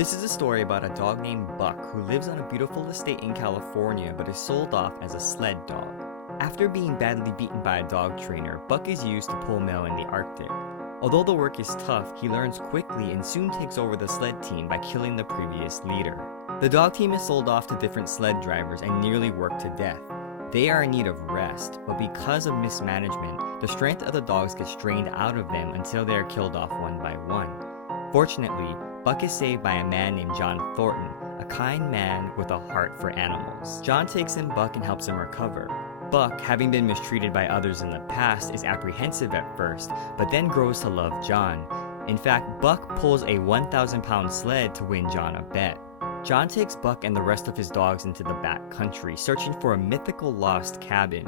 This is a story about a dog named Buck who lives on a beautiful estate in California but is sold off as a sled dog. After being badly beaten by a dog trainer, Buck is used to pull mail in the Arctic. Although the work is tough, he learns quickly and soon takes over the sled team by killing the previous leader. The dog team is sold off to different sled drivers and nearly worked to death. They are in need of rest, but because of mismanagement, the strength of the dogs gets drained out of them until they are killed off one by one. Fortunately, Buck is saved by a man named John Thornton, a kind man with a heart for animals. John takes in Buck and helps him recover. Buck, having been mistreated by others in the past, is apprehensive at first, but then grows to love John. In fact, Buck pulls a 1,000-pound sled to win John a bet. John takes Buck and the rest of his dogs into the back country, searching for a mythical lost cabin.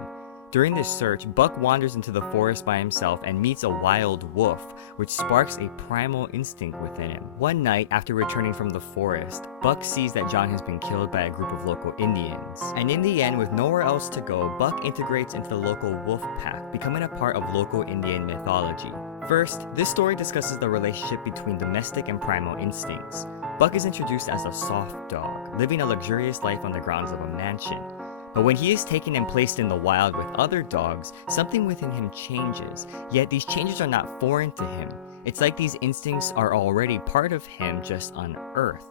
During this search, Buck wanders into the forest by himself and meets a wild wolf, which sparks a primal instinct within him. One night, after returning from the forest, Buck sees that John has been killed by a group of local Indians. And in the end, with nowhere else to go, Buck integrates into the local wolf pack, becoming a part of local Indian mythology. First, this story discusses the relationship between domestic and primal instincts. Buck is introduced as a soft dog, living a luxurious life on the grounds of a mansion. But when he is taken and placed in the wild with other dogs, something within him changes, yet these changes are not foreign to him. It's like these instincts are already part of him, just unearthed.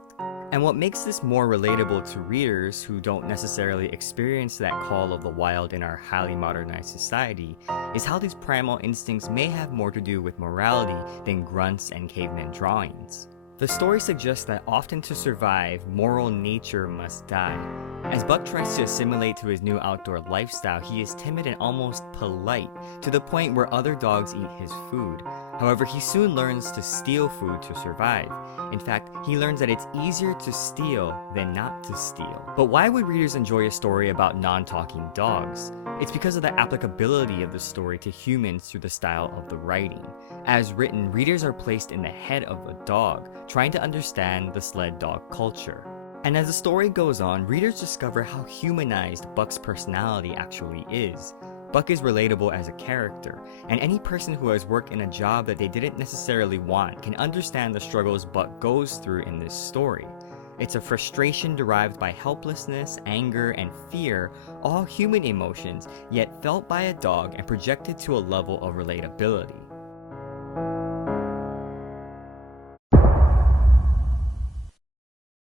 And what makes this more relatable to readers who don't necessarily experience that call of the wild in our highly modernized society is how these primal instincts may have more to do with morality than grunts and caveman drawings. The story suggests that often to survive, moral nature must die. As Buck tries to assimilate to his new outdoor lifestyle, he is timid and almost polite, to the point where other dogs eat his food. However, he soon learns to steal food to survive. In fact, he learns that it's easier to steal than not to steal. But why would readers enjoy a story about non-talking dogs? It's because of the applicability of the story to humans through the style of the writing. As written, readers are placed in the head of a dog, trying to understand the sled dog culture. And as the story goes on, readers discover how humanized Buck's personality actually is. Buck is relatable as a character, and any person who has worked in a job that they didn't necessarily want can understand the struggles Buck goes through in this story. It's a frustration derived by helplessness, anger, and fear, all human emotions, yet felt by a dog and projected to a level of relatability.